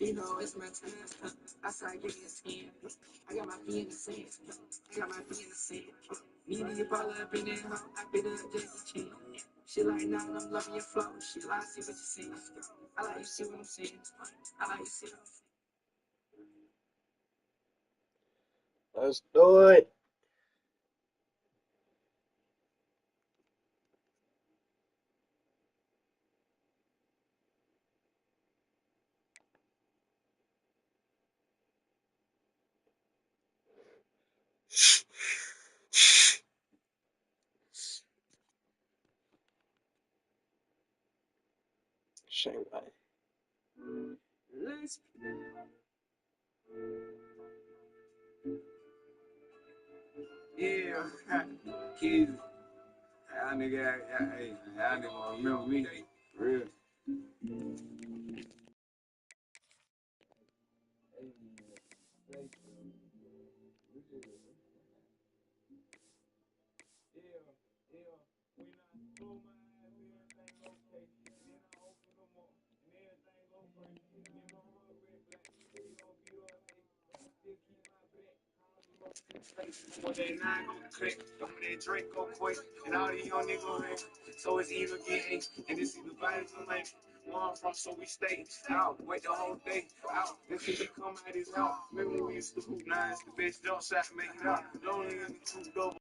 She know it's my time. I start getting skin. I got my feet in the sand. I got my feet in the sand. Me to ball up in that hoe. I been up Jackie Chan. She like, nah, I'm loving your flow. She like, see what you saying. I like you see what I'm saying. I like you see what I'm saying. Let's do it. Shame, right? Let's yeah, kids. Y'all nigga, hey, y'all nigga gonna remember me. For real. When they nine go click, when that drink go quick, and all these young niggas in. So it's either getting, and it's either body to make. Where I'm from, so we stay out, wait the whole day out. If you come out his help, remember when we used to hoop nines, the bitch don't shot, make it out. Lonely in the truth, double.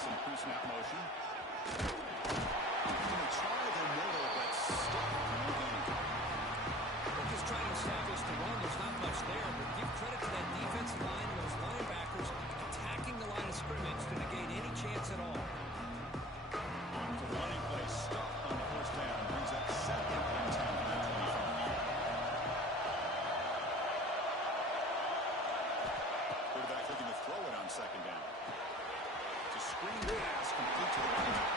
some pre-snap motion. Going to try the middle, but stuck. They're just trying to establish the run. There's not much there, but give credit to that defensive line and those linebackers attacking the line of scrimmage to negate any chance at all. So the running play stopped on the first down. Brings up 2nd and 10 from the 25. Quarterback looking to throw it on 2nd down. It's a screen pass complete to the running back.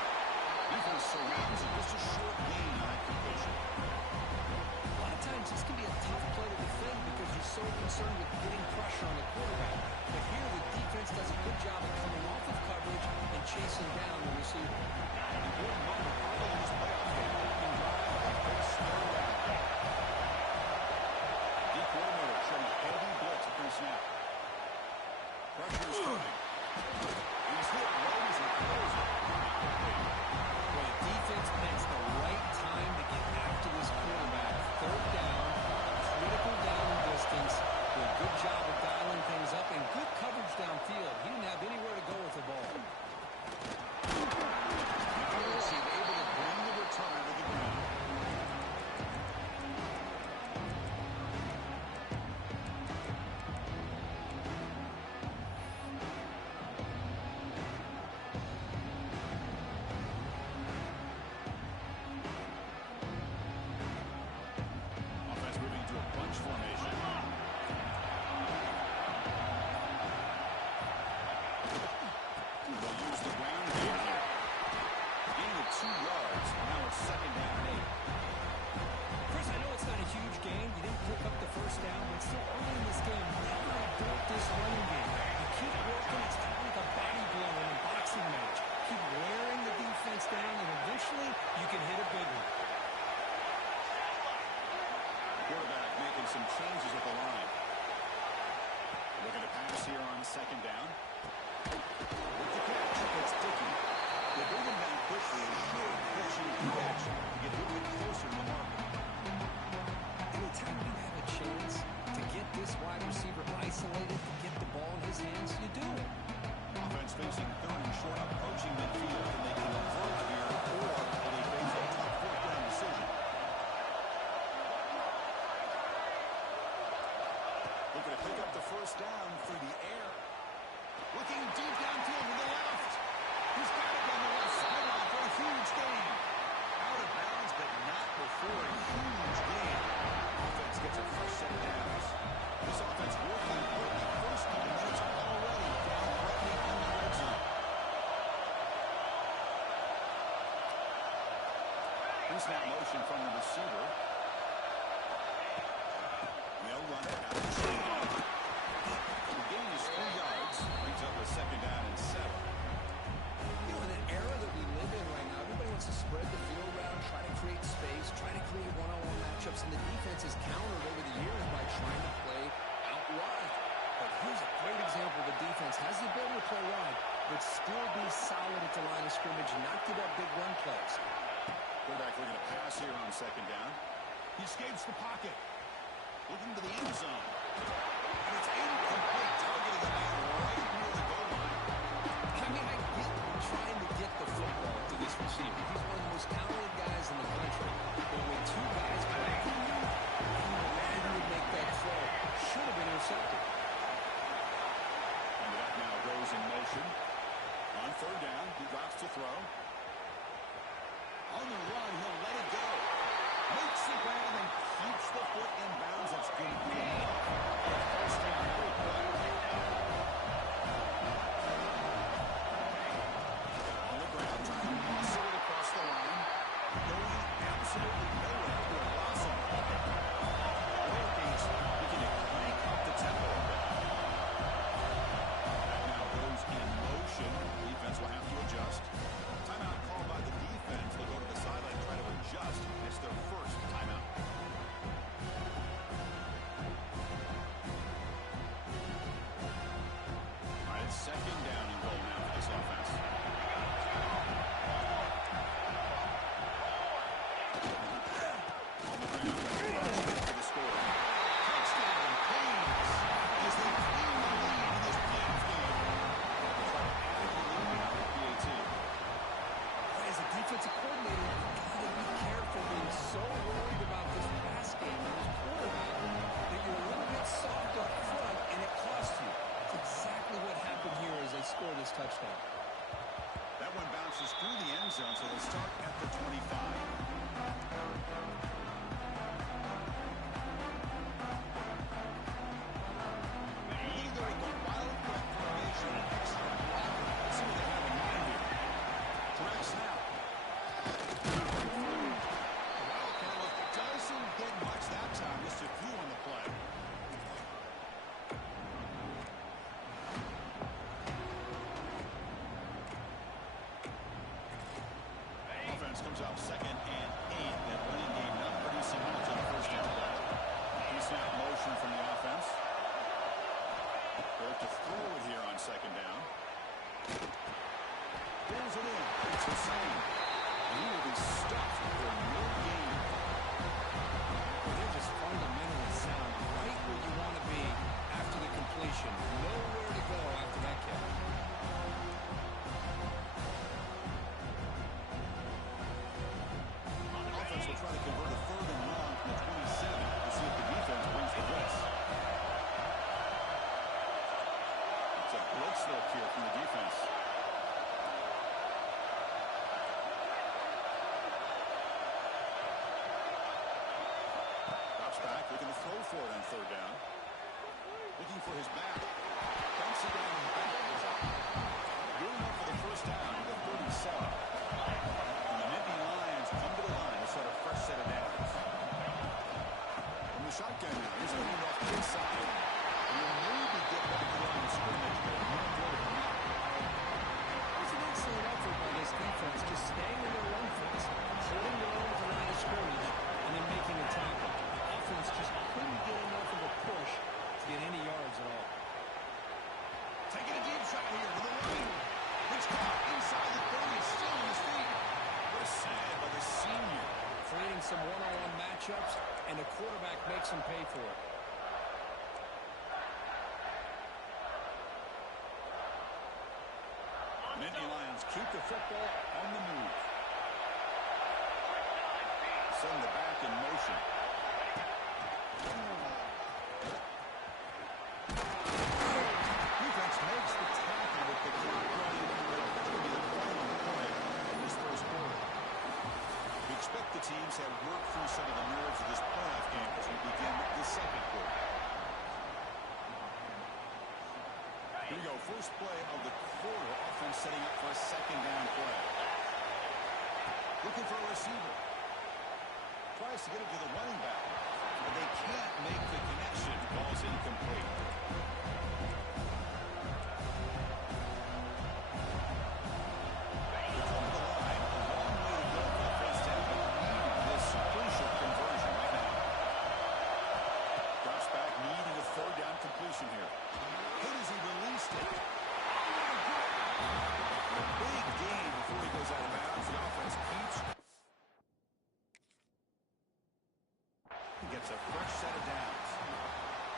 Defense surrounds it. Just a short gain on that completion. A lot of times this can be a tough play to defend because you're so concerned with getting pressure on the quarterback. But here the defense does a good job of coming off of coverage and chasing down the receiver. Important moment probably in this playoff game. Opening drive of the first slow round. D coordinator showing heavy blitz pre-snap. Pressure is coming. He's hit right as he throws it. Well, the defense picks the right time to get after this quarterback. 3rd down, critical down distance. Did a good job of dialing things up and good coverage downfield. He didn't have anywhere to go with the ball. He's able to bring the return to the ground. Offense moving into a bunch formation. They'll use the ground game here. Gain of 2 yards. Now it's 2nd down and 8. Chris, I know it's not a huge gain. You didn't pick up the first down, but still early in this game, never abort this running game. You keep working. It's kind of like a batty blow in a boxing match. Keep wearing the defense down, and eventually you can hit a big one. Quarterback making some changes at the line. Looking to pass here on 2nd down. With the catch, it's Dickey. They bring him down quickly and short pitching catch to get a little bit closer to the marker. Anytime you have a chance to get this wide receiver isolated, to get the ball in his hands, you do it. Offense facing 3rd and short, approaching midfield, and they can avert here, or they face a tough 4th down decision. Looking to pick up the first down through the air. Looking deep downfield to the left. He's got it on the left sideline for a huge gain. Out of bounds, but not before a huge gain. Offense gets a fresh set of downs. This offense working for the first couple minutes already down threatening in the red zone. Pre-snap motion from the receiver. They'll run it out of the shotgun. The gain is 3 yards. Brings up a 2nd down and 7. You know, in an era that we live in right now, everybody wants to spread the field around, try to create space, try to create one-on-one matchups, and the defense has countered over the years by trying to play out wide. But here's a great example. The defense has the ability to play wide, but still be solid at the line of scrimmage and not give up big run plays. Quarterback looking to pass here on 2nd down. He escapes the pocket. Looking to the end zone. And it's incomplete, targeting the man right near the goal line. I mean, I get trying to get the football to this receiver. He's one of the most talented guys in the country. But with 2 guys blocking you, the man who would make that throw should have been intercepted. And the back now goes in motion. On 3rd down, he drops to throw. On the run, he'll let it go. Makes the grab and keeps the foot in bounds. That's good for him. First down, big play. On the ground, trying to muscle it across the line. Going absolutely nowhere to a loss of it. Hurricanes looking to crank up the tempo a bit. That now goes in motion. Defense will have to adjust. Timeout called by the defense. They'll go to the sideline, try to adjust. It's their first timeout. up 2nd and 8. That running game not producing much on the first down play. Pre-snap motion from the offense. They're to throw it here on 2nd down. Pulls it in. It's Hussein. And he will be stuffed for no gain. They're just fundamentally sound, right where you want to be after the completion. Nowhere to go after that catch. Offense will try to convert a 3rd and long from the 27 to see if the defense brings the blitz. It's a blitz look here from the defense. Drops back, looking to throw for it on 3rd down. Looking for his back. Dumps it down and back. Good enough for the first down to the 37. And the Nittany Lions come to the line to set a fresh set of downs. From the shotgun now, here's a handoff inside. And you'll maybe get back to the line of scrimmage, but not good enough. It was an excellent effort by this defense, just staying in their run fence, holding their own at the line of scrimmage, and then making a tackle. The offense just couldn't get enough of a push to get any yards at all. Taking a deep shot here to the right. It's caught inside the 30, still on his feet. What a save by the senior. Creating some one-on-one matchups, and the quarterback makes him pay for it. Nittany Lions keep the football on the move. Send the back in motion. Defense makes the tackle with the clock running. That'll be the final play in this first quarter. We expect the teams have worked through some of the nerves of this playoff game as we begin the second quarter. Here we go, first play of the quarter. Offense setting up for a 2nd down play. Looking for a receiver. Tries to get it to the running back. But they can't make the connection. Ball's incomplete. They come to the line. A long way to go for the first down, but needing this crucial conversion right now. Drops back, needing a 3rd down completion here. Hit as he released it. A big gain before he goes out of bounds. The offense keeps. He gets a fresh set of downs.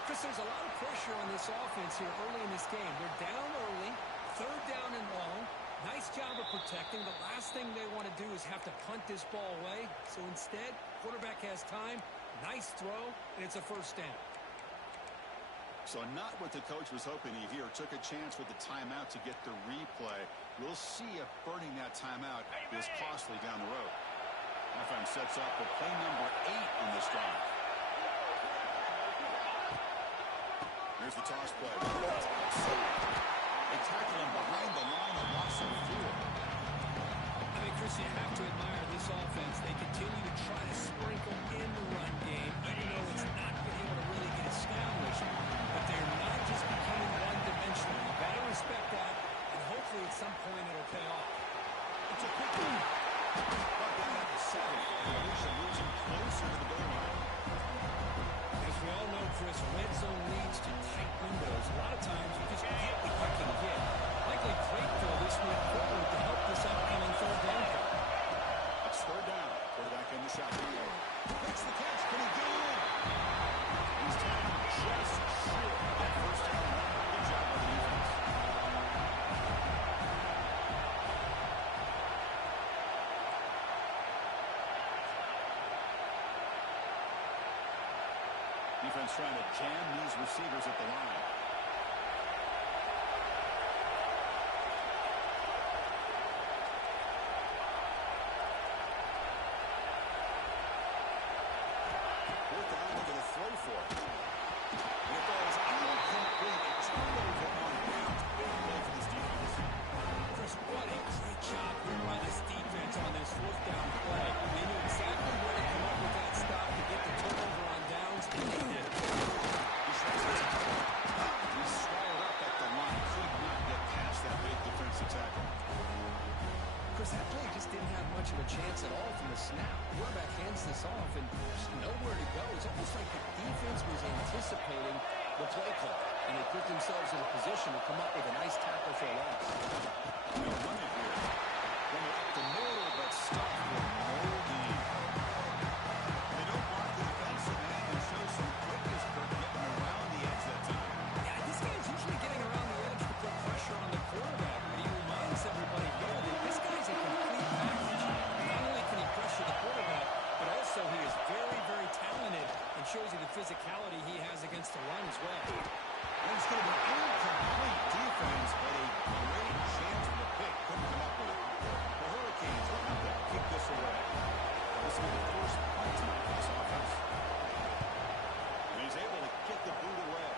Chris, there's a lot of pressure on this offense here early in this game. They're down early, 3rd down and long. Nice job of protecting. The last thing they want to do is have to punt this ball away. So instead, quarterback has time, nice throw, and it's a 1st down. So not what the coach was hoping to hear. Took a chance with the timeout to get the replay. We'll see if burning that timeout is costly down the road. FM sets up for play number 8 in this drive. Here's the toss play. They tackle him behind the line of Russell Field. I mean, Chris, you have to admire this offense. They continue to try to sprinkle in the run game, even though it's not been able to really get established. But they're not just becoming one-dimensional. You better respect that, and hopefully at some point it'll pay off. It's a quick one. Brought down at the 7. Alicia moves him closer to the goal line. As we all know, Chris, red zone leads to tight windows. A lot of times you just get what you can get. Likely Claypool this went forward to help this upcoming 3rd down. It's 3rd down. Quarterback in the shotgun. Makes the catch. Can he get in? He's tackled just short of that 1st down run. Good job by the defense. Defense trying to jam these receivers at the line. Fourth down, they're going to throw for it. And it goes incomplete. A turnover on downs. Big play for this defense. Chris, what a great job here by this defense on this 4th down play. They knew exactly where to come up with that stop to get the turnover on downs, and they did. He shrugs it. Chris, that play just didn't have much of a chance at all from the snap. Quarterback hands this off and just nowhere to go. It's almost like the defense was anticipating the play call, and they put themselves in a position to come up with a nice tackle for a loss. They'll run it here. Run it up the middle, but stop for no gain. They don't block the defensive end and show some quickness for getting around the edge that time. Yeah, this guy's usually getting around the edge to put pressure on the quarterback, but he reminds everybody here that this guy's a complete package. Not only can he pressure the quarterback, but also he is very, very talented and shows you the physicality he has against the run as well. And it's going to be incomplete defense, but a great chance for the pick. Couldn't come up with it. The Hurricanes will have to kick this away. This will be the first punt tonight for this offense. And he's able to get the boot away.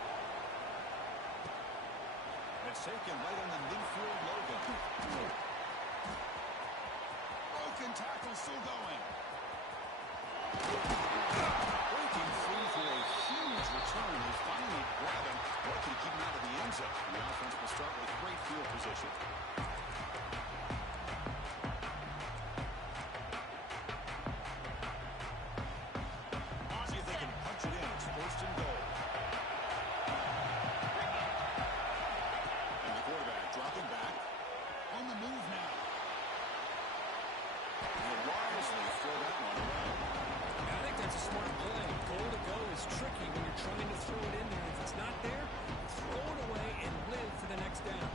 It's taken right on the midfield Logan. Broken tackle still going. Breaking free for a huge return. They finally grab him. Lucky to keep him out of the end zone. The offense will start with great field position. See if they can punch it in. It's first and goal. And the quarterback dropping back. On the move now. And wisely throw that one away. I think that's a smart play. Goal to go is tricky when you're trying to throw it in there. If it's not there, throw it away and live for the next down.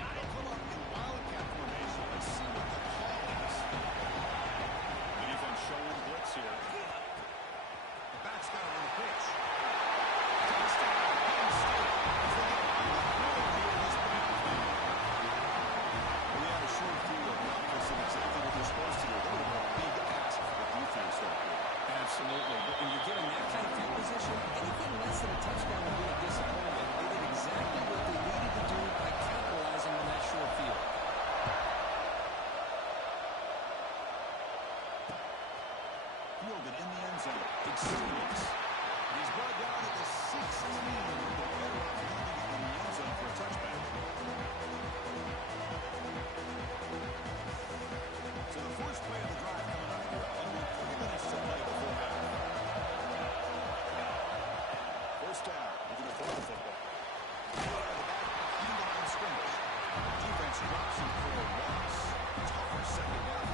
They'll come up in wildcat formation. Let's see what the call is. The defense showing blitz here. The back's got it on the pitch. Touchdown, Penn State. As they get on the board here in this ball game. We had a short field. Memphis did exactly what they're supposed to do. They were a big ask for the defense right here. Absolutely. But when you're given that kind of field position, anything less than a touchdown would be a disappointment. They did exactly what they needed to do by capitalizing on that short field. Fielded in the end zone. Experience. He's brought down at the 16. They're better off leaving it in the end zone for a touchback. So the first play of the drive coming up here. Under 3 minutes to play before half. First down. Looking to throw the football. Out of the back behind the line of scrimmage. Defense drops him for a loss. Tougher second down.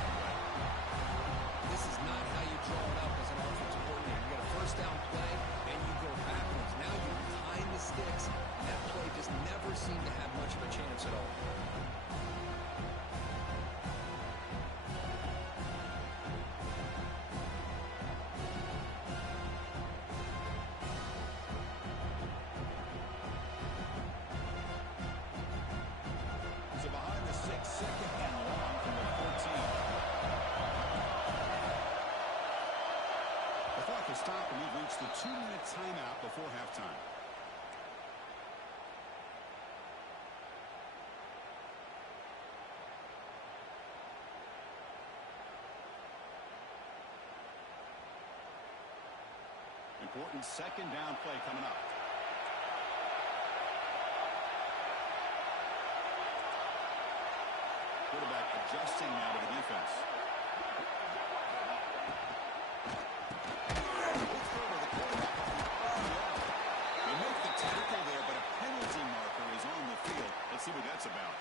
This is not how you draw it up as an offensive coordinator. You got a first down play, and you go backwards. Now you're behind the sticks. That play just never seemed to have much of a chance at all. So behind the 6, second and long from the 14. The clock has stopped, and we've reached the 2-minute timeout before halftime. Important second down play coming up. Quarterback adjusting now to the defense. They make the tackle there, but a penalty marker is on the field. Let's see what that's about.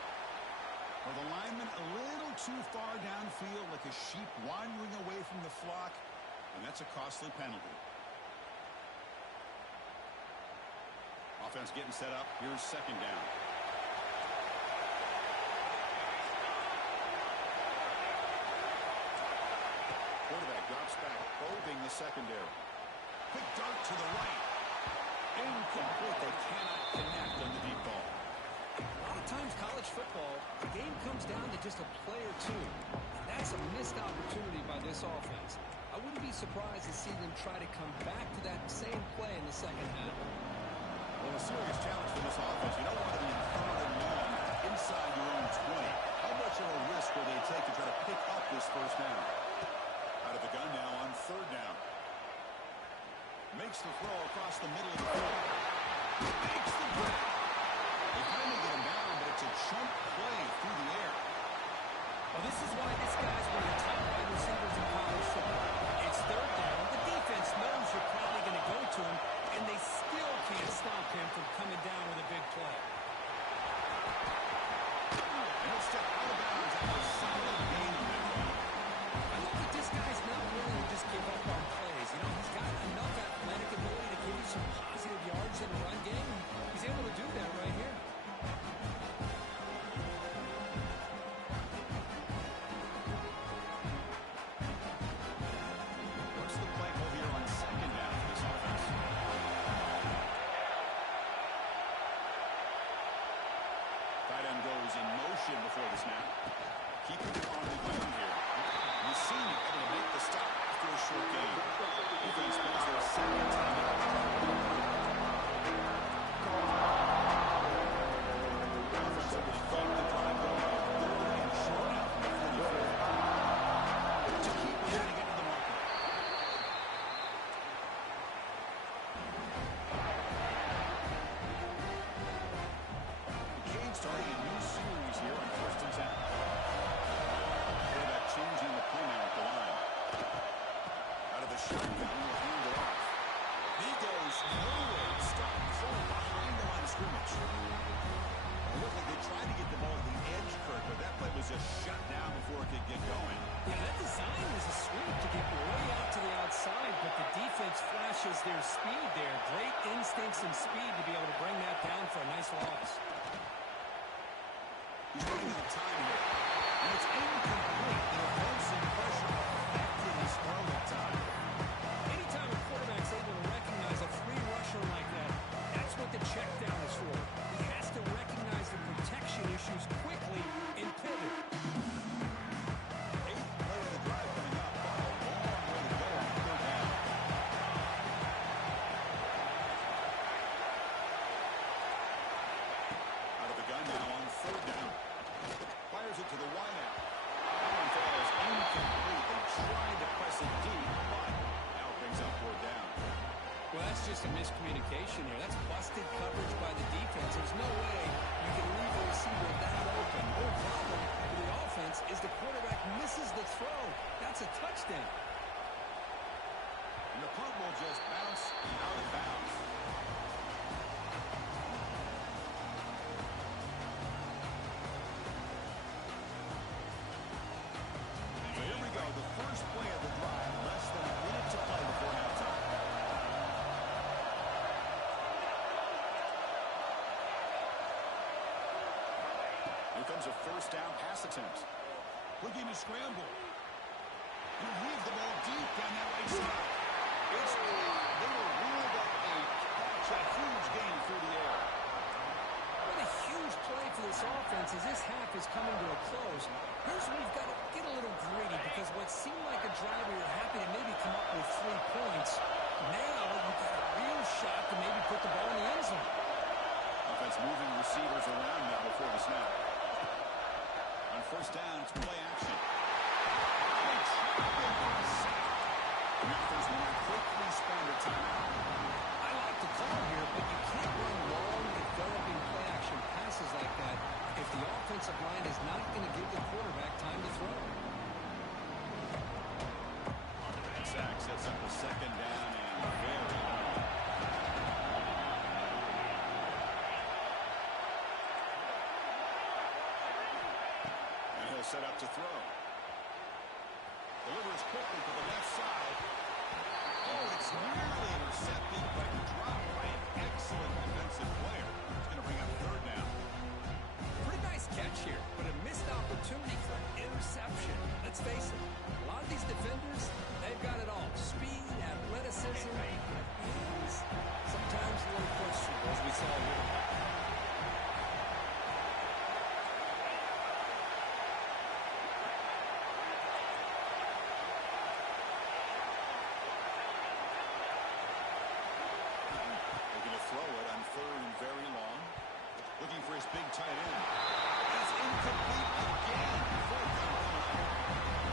Well, the lineman a little too far downfield, like a sheep wandering away from the flock, and that's a costly penalty. Offense getting set up. Here's second down. Quarterback drops back, probing the secondary. Quick dart to the right. Incomplete. They cannot connect on the deep ball. A lot of times college football, the game comes down to just a play or two. And that's a missed opportunity by this offense. I wouldn't be surprised to see them try to come back to that same play in the second half. Well, a serious challenge for this offense. You don't want to be in third and long inside your own 20. How much of a risk will they take to try to pick up this first down? Out of the gun now on third down. Makes the throw across the middle of the field. Makes the grab. They finally get him down, but it's a chunk play through the air. Well, this is why this guy's one of the top wide receivers in college football. It's third down. The defense knows you're probably going to go to him, and they still can't stop him from coming down with a big play. And he'll step out of bounds after a solid gain on that run. I love that this guy's not willing to just give up on plays. You know, he's got enough athletic ability to give you some positive yards in the run game. He's able to do that right here. What's the play call here on second down for this offense? Tight end goes in motion before the snap. Keeping it on the ground here. You see him able to make the stop after a short gain. Defense plays their second time out. Offense will keep the drive going. Third and short now from the 44. To keep trying to get to the marker. Cade starting a new series here on 1st and 10. Quarterback changing the play now at the line. Out of the shotgun, will hand it off. He goes nowhere. Stop cold behind the line of scrimmage. It looked like they tried to get the ball to the edge, Kirk, but that play was just shut down before it could get going. Yeah, that design was a sweep to get way out to the outside, but the defense flashes their speed there. Great instincts and speed to be able to bring that down for a nice loss. He's running out of time here. And it's incomplete. The offensive pressure affecting his throwing time. Anytime a quarterback's able to recognize a free rusher like that, that's what the check down is for. He has to recognize the protection issues quickly and pivot. 8th play of the drive coming up. A long way to go on 3rd down. Out of the gun now on 3rd down. Fires it to the wideout. That one falls incomplete. They tried to press it deep, but now it brings up 4th down. Well, that's just a miscommunication here. That's busted coverage by the defense. There's no way you can leave the receiver that open. No problem with the offense is the quarterback misses the throw. That's a touchdown. And the punt will just bounce out of bounds. So here we go. The first play of the drive. Less than a minute to play before halftime. Here comes a 1st down pass attempt. Looking to scramble. He leaves the ball deep down that right side. It's they will rule that a huge gain through the air. What a huge play for this offense as this half is coming to a close. Here's where you've got to get a little greedy because what seemed like a drive where you're happy to maybe come up with 3 points, now you've got a real shot to maybe put the ball in the end zone. Offense moving receivers around now before the snap. On 1st down, it's play action. They trap him for a sack. The offense will quickly spend a timeout. I like the call here, but you can't run long, developing play-action passes like that if the offensive line is not going to give the quarterback time to throw. That sack sets up a 2nd down and very long. And he'll set up to throw. Delivers quickly to the left side. Oh, it's nearly intercepted, but dropped by an excellent defensive player. It's going to bring up 3rd down. Pretty nice catch here, but a missed opportunity for interception. Let's face it, a lot of these defenders, they've got it all. Speed, athleticism, and sometimes a little questionable, as we saw here. Throw it on 3rd and very long. Looking for his big tight end. It's incomplete again. 4th down.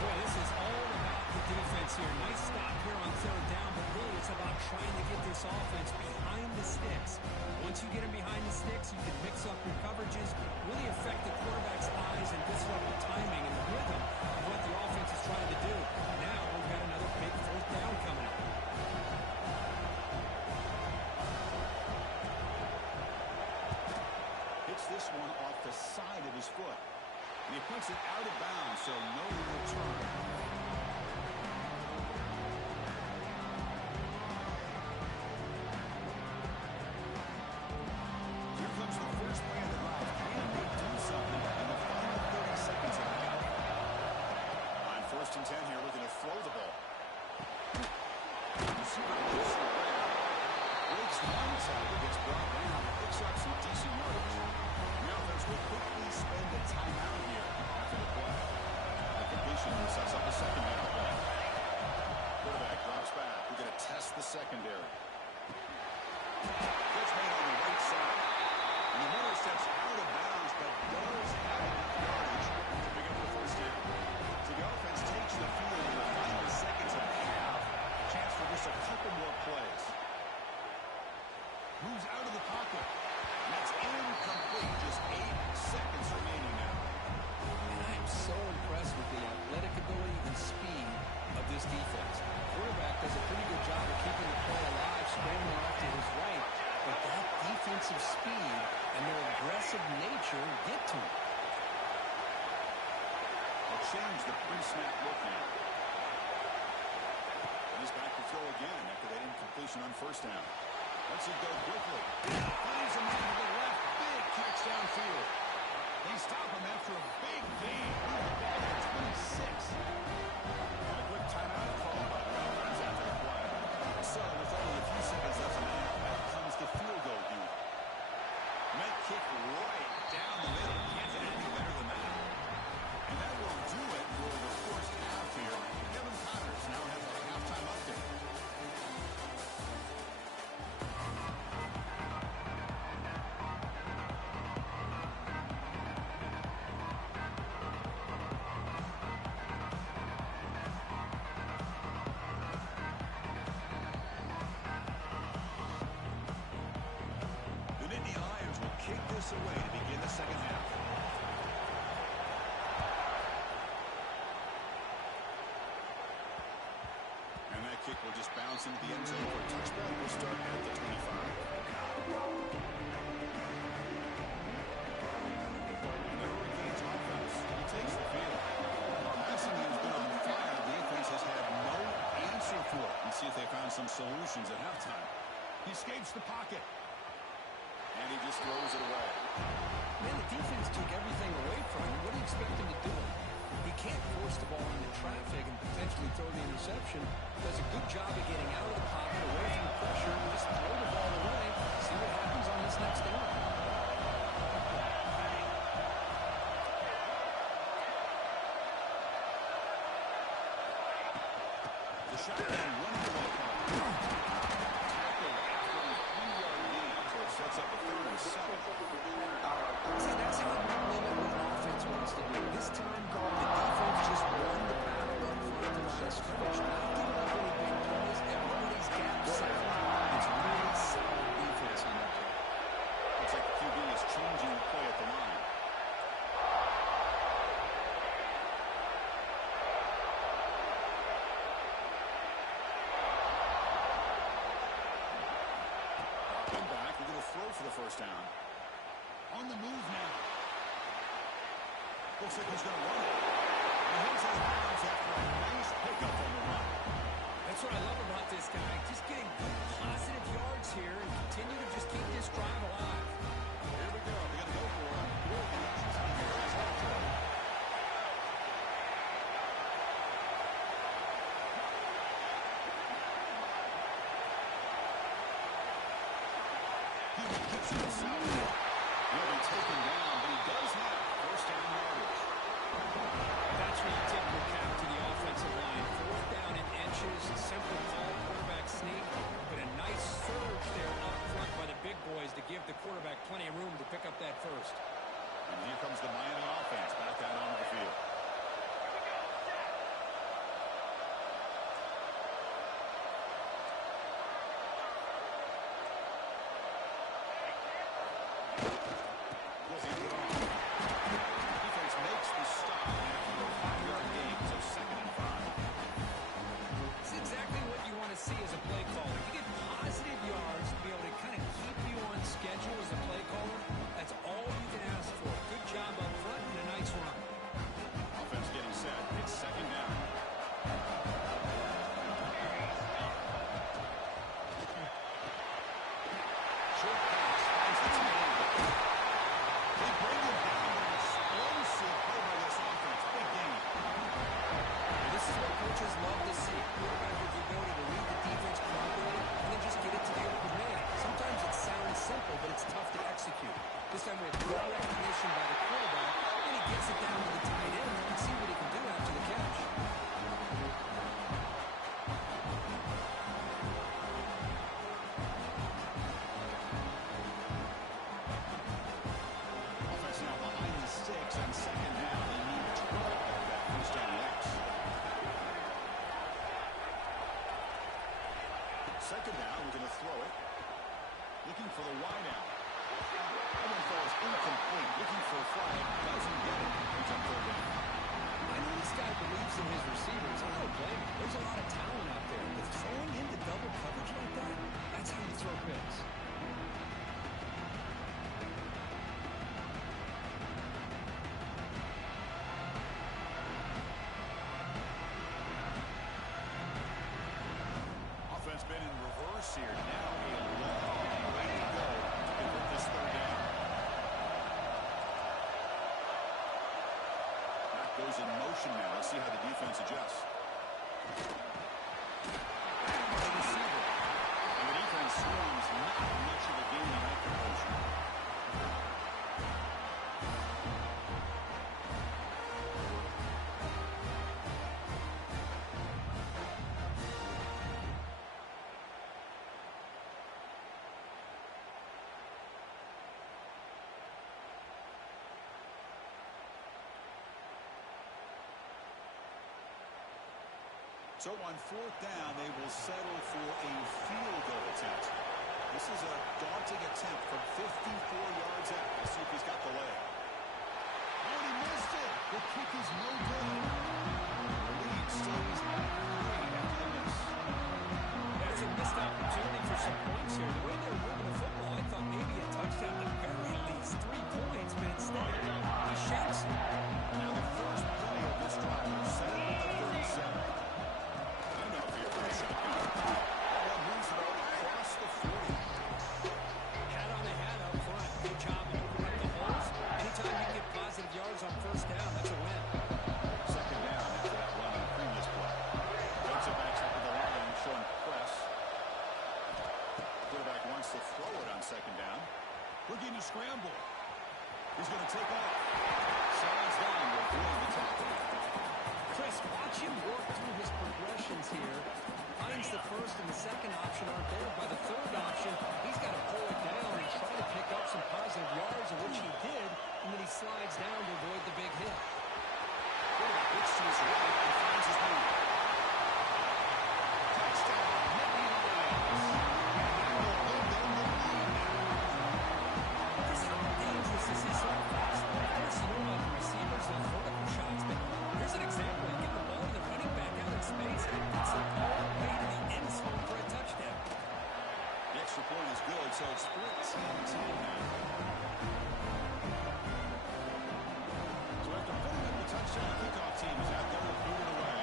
Boy, this is all about the defense here. Nice stop here on 3rd down, but really it's about trying to get this offense behind the sticks. Once you get them behind the sticks, you can mix up your coverages, really affect the quarterback's eyes and disrupt the timing and the rhythm knocks this one off the side of his foot. And he puts it out of bounds, so no return. Here comes the first play of the drive. Can they do something in the final 30 seconds of the half? On 1st and 10 here, looking to throw the ball. Receiver gets the ball. Breaks one tackle, gets brought down, picks up some decent yardage. The offense will quickly spend a timeout here after the play. The completion sets up the second half play. Quarterback drops back. We're going to test the secondary. Catch made on the right side. And the runner steps out of bounds, but does have enough yardage to pick up the first down. So the offense takes the field in the final seconds of the half. A chance for just a couple more plays. Moves out of the pocket. And that's incomplete. Just 8 seconds remaining now. And I am so impressed with the athletic ability and speed of this defense. The quarterback does a pretty good job of keeping the play alive, scrambling off to his right. But that defensive speed and their aggressive nature get to him. They'll change the pre-snap look now. And he's back to throw again after that incompletion on 1st down. Lets it go quickly. Finds a man to the left. Big catch downfield. They stop him after a big gain. Move the ball to 26. And a quick timeout call by the offense after the play. So with only a few seconds left in the half, back comes the field goal unit. Net kick right down the middle. Can't get anything better than that. And that will do it for the first half here. Kevin Connors now has a halftime update. Kick this away to begin the second half. And that kick will just bounce into the end zone for a touchback. We'll start at the 25. And the Hurricanes offense, he takes the field. Passing has been on fire. The defense has had no answer for it. Let's see if they found some solutions at halftime. He escapes the pocket. And he just throws it away. Man, the defense took everything away from him. What do you expect him to do? He can't force the ball into traffic and potentially throw the interception. Does a good job of getting out of the pocket, away from the pressure, and just throw the ball away. See what happens on this next down. The shotgun running away call. Tackle after a 3-yard gain. So it sets up a 3rd and 7. See, that's how you limit what an offense wants to do. This time, the defense just won the battle up front and just scrimmage. Not giving up any big plays. Everybody's gapped sound. It's really solid defense on that play. Looks like the QB is changing the play at the line. Come back. We're going to throw for the first down. On the move now. Looks like he's going to run it. And he's out of bounds after a nice pickup on the run. That's what I love about this guy. Just getting good positive yards here and continue to just keep this drive alive. Here we go. They're going to go for it. He gets himself. He'll be taken down, but he does have first down yardage. That's where you tip your cap to the offensive line. 4th down in inches, simple call, quarterback sneak, but a nice surge there up front by the big boys to give the quarterback plenty of room to pick up that first. And here comes the Miami offense back out onto the field. We'll hand it off. Defense makes the stop after a 5-yard gain, so 2nd and 5. It's exactly what you want to see as a play caller. You get positive yards to be able to kind of keep you on schedule as a play caller. That's all you can Second down, we're going to throw it. Looking for the wide out. That one falls incomplete. Looking for a flag. Doesn't get it. He's on third down. I know this guy believes in his receivers. I don't blame him. There's a lot of talent out there. But throwing into double coverage like that, that's how you throw picks. Offense been in reverse here. Now a long way to go to convert this third down. That goes in motion now. Let's see how the defense adjusts. The receiver. And the defense swarms not much of a gain in that composure. So on fourth down, they will settle for a field goal attempt. This is a daunting attempt from 54 yards out. Let's see if he's got the leg. Oh, and he missed it. The kick is no good. The lead stays at 3 after the miss. There's a missed opportunity for some points here. The way they're moving the football, I thought maybe a touchdown at the very least 3 points, but instead he shakes it. Now the first play of this drive will set it at the 37. Hat on a hat up front. Good job in opening up the holes. Anytime you can get positive yards on first down, that's a win. Second down after that run on the previous play. Defensive backs up to the line, showing press. Quarterback wants to throw it on second down. Looking to scramble. He's going to take off. Slides down to avoid the tackle. Chris, watch him work through his progressions here. Finds the first and the second option aren't there. By the third option, he's got to pull it down and try to pick up some positive yards, of which he did, and then he slides down to avoid the big hit. Quarterback looks to his right and finds his man. Touchdown, Nittany Lions. Chris, how dangerous is this offense? Of course, you know about the receivers and vertical shots, but here's an example. You get the ball to the running back out in space, and it gets it all the way to the end zone for a touchdown. The extra point is good, so it's 14-10 now. So after putting up the touchdown, the kickoff team is out there moving away.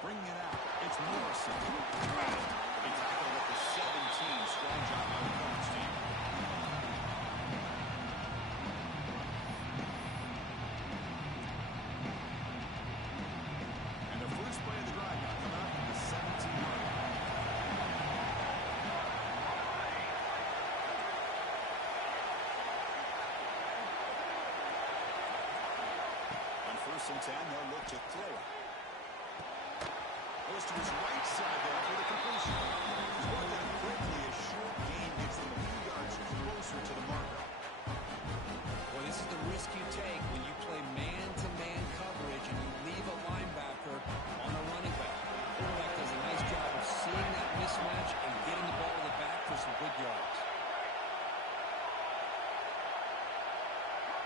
Bringing it out, it's Morrison. He tackled at the 17. Strong job by the coverage team. And the first play of the drive now come out at the 17-yard line. On 1st and 10, they'll look to throw it. Goes to his right side there for the completion. He's working it quickly. A short gain gets them a few yards closer to the marker. Well, this is the risk you take when you play man-to-man coverage and you leave a linebacker on a running back. The quarterback does a nice job of seeing that mismatch and getting the ball to the back for some good yards.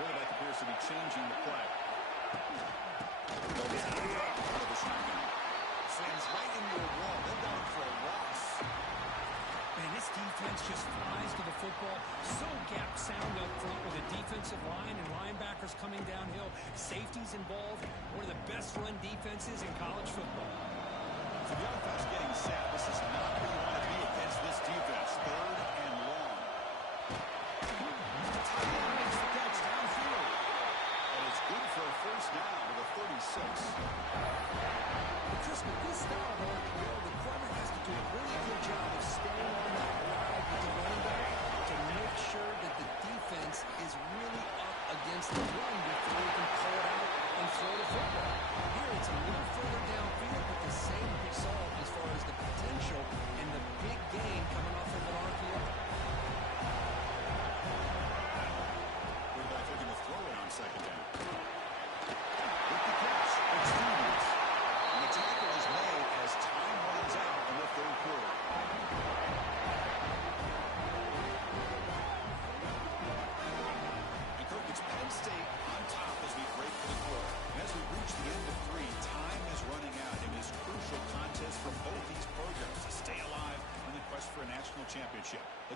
Quarterback appears to be changing the play. Goes out of the shotgun. Slams right into a wall. They're going for a loss. Man, this defense just flies to the football. So gap sound up front with a defensive line and linebackers coming downhill. Safeties involved. One of the best run defenses in college football. So the offense getting set. This is not where you want to be against this defense. Third and long. Tight end makes the catch downfield. And it's good for a first down to the 36. Chris, with this style of RPO, the quarterback has to do a really good job of staying on that ride with the running back to make sure that the defense is really up against the run before he can pull it out and throw the football. Here, it's a little further downfield, but the same result as far as the potential and the big gain coming off of an RPO. Quarterback looking to throw it on second down. Looking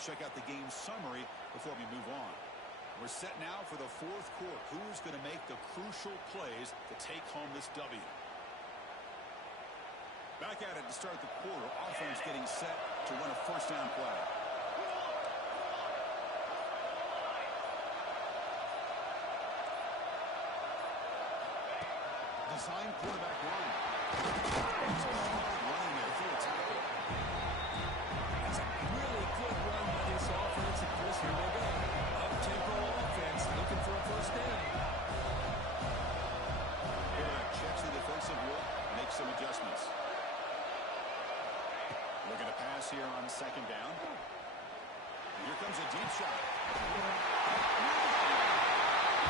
check out the game summary before we move on. We're set now for the fourth quarter. Who's going to make the crucial plays to take home this W? Back at it to start the quarter. Offense getting set to run a first down play. Design quarterback run. Running there through a tackle. That's a really good run by this offense. And Chris, here they go. Up-tempo offense looking for a first down. Quarterback checks the defensive look, makes some adjustments. We're going to pass here on second down. Here comes a deep shot.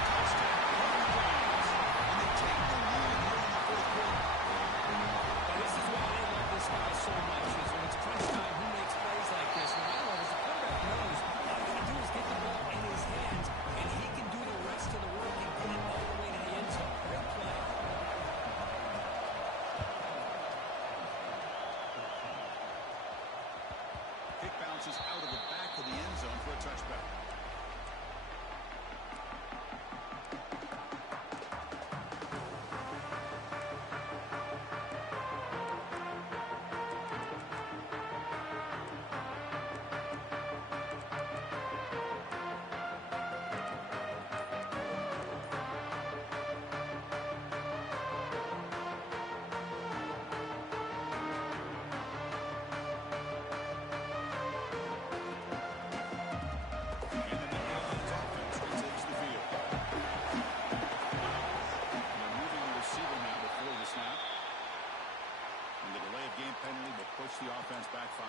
Touchdown. And they take the lead here in the fourth quarter. And this is why I love this guy so much, is when it's crunch time, he makes plays like this. And I love is the quarterback knows all he got to do is get the ball in his hands, and he can do the rest of the work and get it all the way to the end zone. Great play. Kick bounces out of the back of the end zone for a touchback. Penn will push the offense back 5.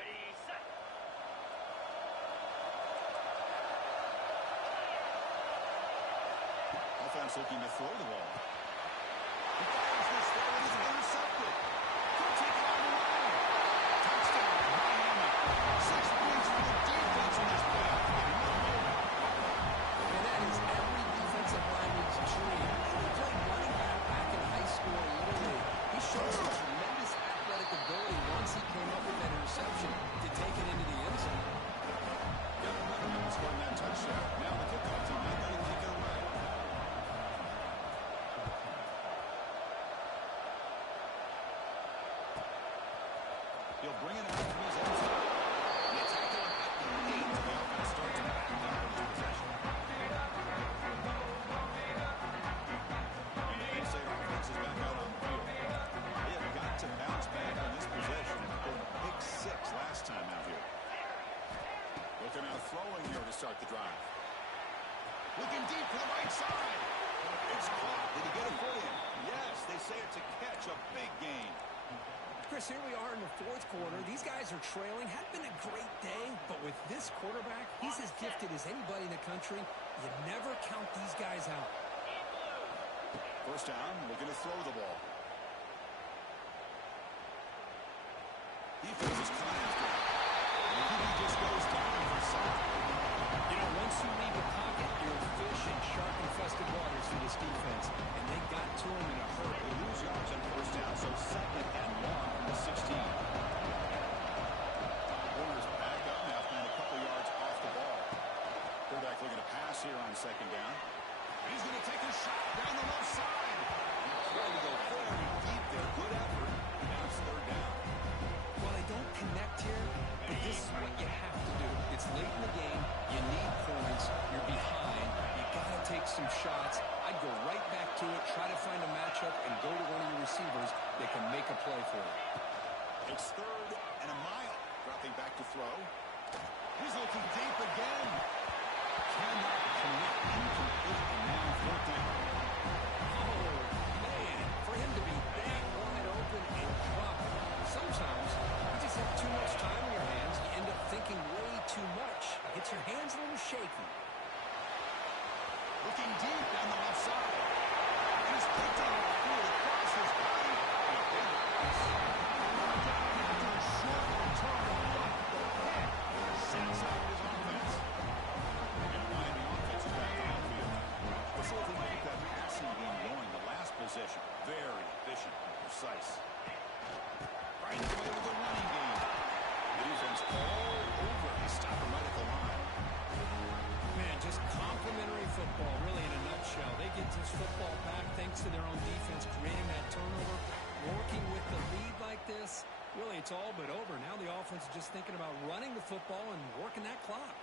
Ready, set. Offense looking to throw the ball. He fires this throw and it's intercepted. Could take it on the line. Touchdown, Miami. 6 points for the defense in this play. And that is every defensive lineman's dream. He played running back in high school in Little League. He showed some tremendous athletic ability once he came up with that interception to take it into the end zone. Got momentum and scoring that touchdown. Now the kickoff team not going to kick it away. He'll bring it out from his end zone. And they tackle him at the 8 to the offense starts to back up in his possession. Penn State offense is back out on the field. They have got to bounce back on this possession. Scored a pick 6 last time out here. Looking out throwing here to start the drive. Looking deep to the right side. It's caught. Did he get a foot in? Yes, they say it's a catch, a big gain. Chris, here we are in the fourth quarter. These guys are trailing. Hadn't been a great day, but with this quarterback, he's as gifted as anybody in the country. You never count these guys out. First down, looking to throw the ball. Defense is coming after him. And he just goes down for side. You know, once you leave the pocket, you're fish in shark-infested waters for this defense, and they got to him in a hurry. They lose yards on first down, so 2nd and 1 from the 16. Warner's back up now, playing a couple yards off the ball. Quarterback looking to pass here on 2nd down. He's going to take a shot down the left side. Trying to go very deep there. Good effort. Now it's 3rd down. Well, they don't connect here, but this is what you have to do. It's late in the game. You need points. You're behind. You got to take some shots. I'd go right back to it, try to find a matchup, and go to one of your receivers that can make a play for you. It's 3rd and a mile. Dropping back to throw. He's looking deep again. Cannot connect. Incomplete. And now 4th down. Oh, man, for him to be that wide open and drop it. Sometimes you just have too much time on your hands. You end up thinking way too much. It gets your hands a little shaky. Looking deep down the left side. And he's picked up and threw it across his body. And a big pass. Down after a short return. The pick sets up his offense. And Miami offense is back on the field. Let's see if we can keep that passing game going. The last precise. Right away with the running game. The defense all over. They stop him right at the line. Man, just complimentary football, really, in a nutshell. They get this football back thanks to their own defense, creating that turnover, working with the lead like this. Really, it's all but over. Now the offense is just thinking about running the football and working that clock.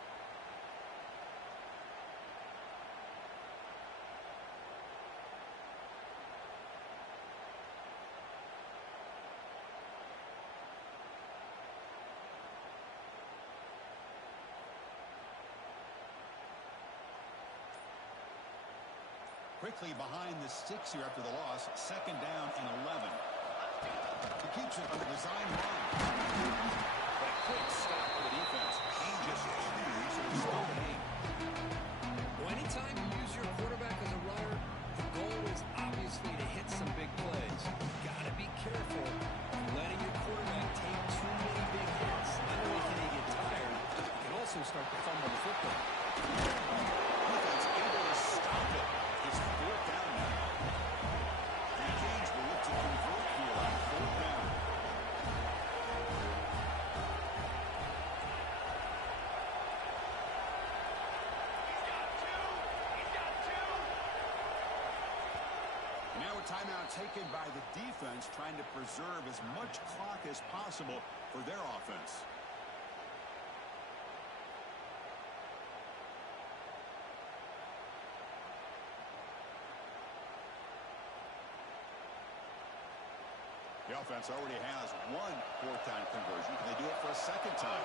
Quickly behind the sticks here after the loss. Second down and 11. He keeps it on the design run. That quick stop for the defense. He just chews, so he's still in. Well, anytime you use your quarterback as a runner, the goal is obviously to hit some big plays. Got to be careful letting your quarterback take too many big hits. Not only can he get tired, he can also start to fumble the football. Defense able to stop it. It's fourth down now. The Canes will look to convert here on fourth down. Now a timeout taken by the defense, trying to preserve as much clock as possible for their offense. The offense already has one fourth down conversion. Can they do it for a second time?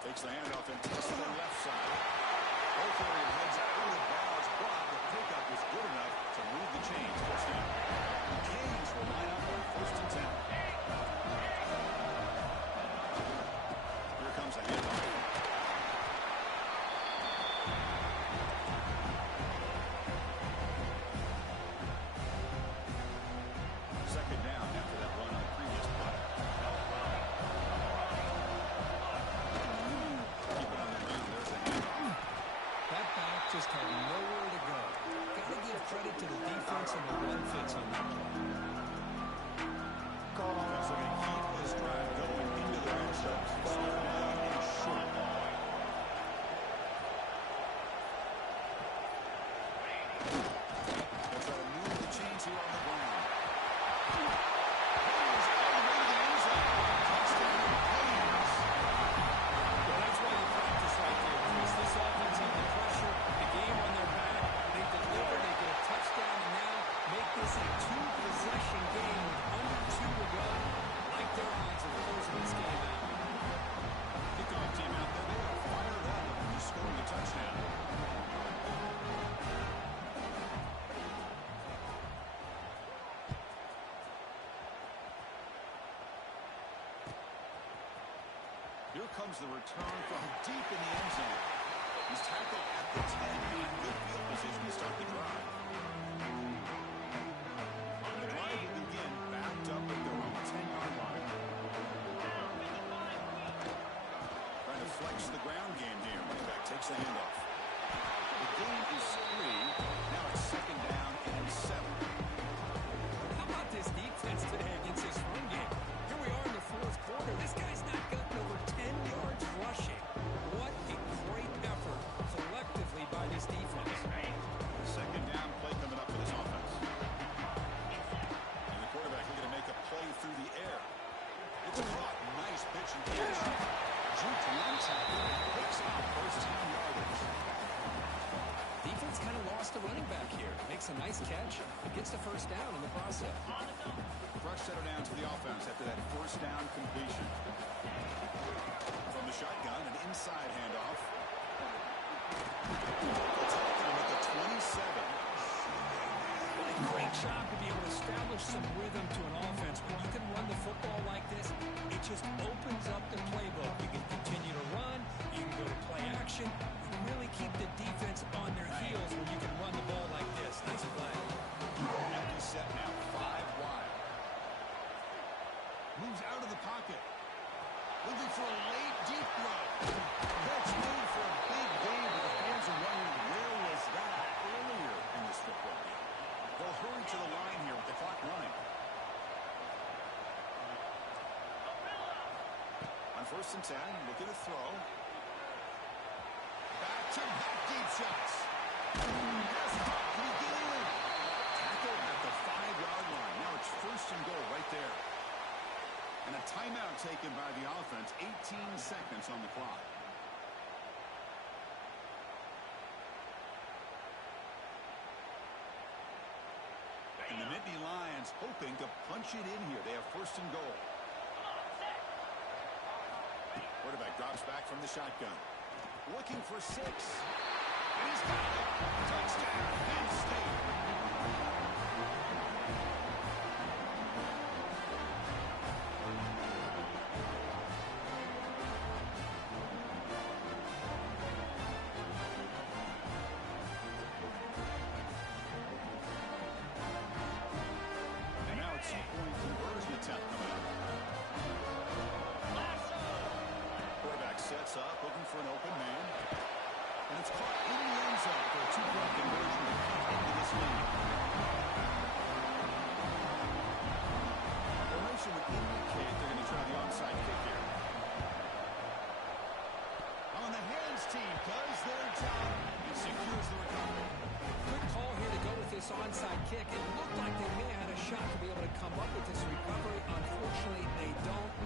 Takes the handoff and takes to the left side. Both area heads out of bounds, but the pickup was good enough to move the chains. First down. The Canes will line up on first and 10. Here comes a handoff. Second down after that run on the previous play. Keep it on the run. There's the handoff. That back just had nowhere to go. Got to give credit to the defense and the run fits on that play. Defense looking to keep this drive going into the red zone. Slow down and short. They'll try to move the chains here on the ground. Hayes all the way to the end zone. Touchdown, Hayes. Well, that's why you practice right there, Chris. This offense under pressure, the game on their back, they deliver, they get a touchdown, and now make this a two-possession game with under 2 to go. Like their odds of closing this game out. Kickoff team out there. They are fired up after scoring a touchdown. Here comes the return from deep in the end zone. He's tackled at the 10 in good field position to start the drive. The drive will begin backed up at their own 10-yard line. Trying to flex the ground game here. Running back takes the handoff. The game is 3. Now it's second down and 7. How about this defense today against this run game? Here we are in the fourth quarter. This guy's not gotten over 10 yards rushing. What a great effort collectively by this defense. Second down play coming up for this offense. And the quarterback looking to make a play through the air. It's a caught. Nice pitch and catch. Juked one tackle and picks up first 10 yardage. Defense kind of lost a running back here. Makes a nice catch. Gets the first down in the process. Fresh setter down to the offense after that first down completion. From the shotgun, an inside handoff. They'll tackle him at the 27. What a great job to be able to establish some rhythm to an offense. When you can run the football like this, it just opens up the playbook. You can continue to run. You can go to play action. You really keep the defense on their heels when you can run the ball like this. Nice play. Empty set now, 5 wide. Moves out of the pocket. Looking for a late deep throw. 1st and 10. Looking to throw. Back-to-back deep shots. Has Huck. Can he get in? Tackled at the 5-yard line. Now it's 1st and goal right there. And a timeout taken by the offense. 18 seconds on the clock. And the Nittany Lions hoping to punch it in here. They have 1st and goal. Quarterback drops back from the shotgun. Looking for 6. And he's got it. Touchdown, Penn State. And now it's a 2-point conversion attempt coming up. Quarterback sets up, looking for an open man. And it's caught in the end zone for a 2-point conversion to cut into this lead. Formation would indicate they're going to try the onside kick here. On the hands team does their job. He secures the recovery. Good call here to go with this onside kick. It looked like they may have had a shot to be able to come up with this recovery. Unfortunately, they don't.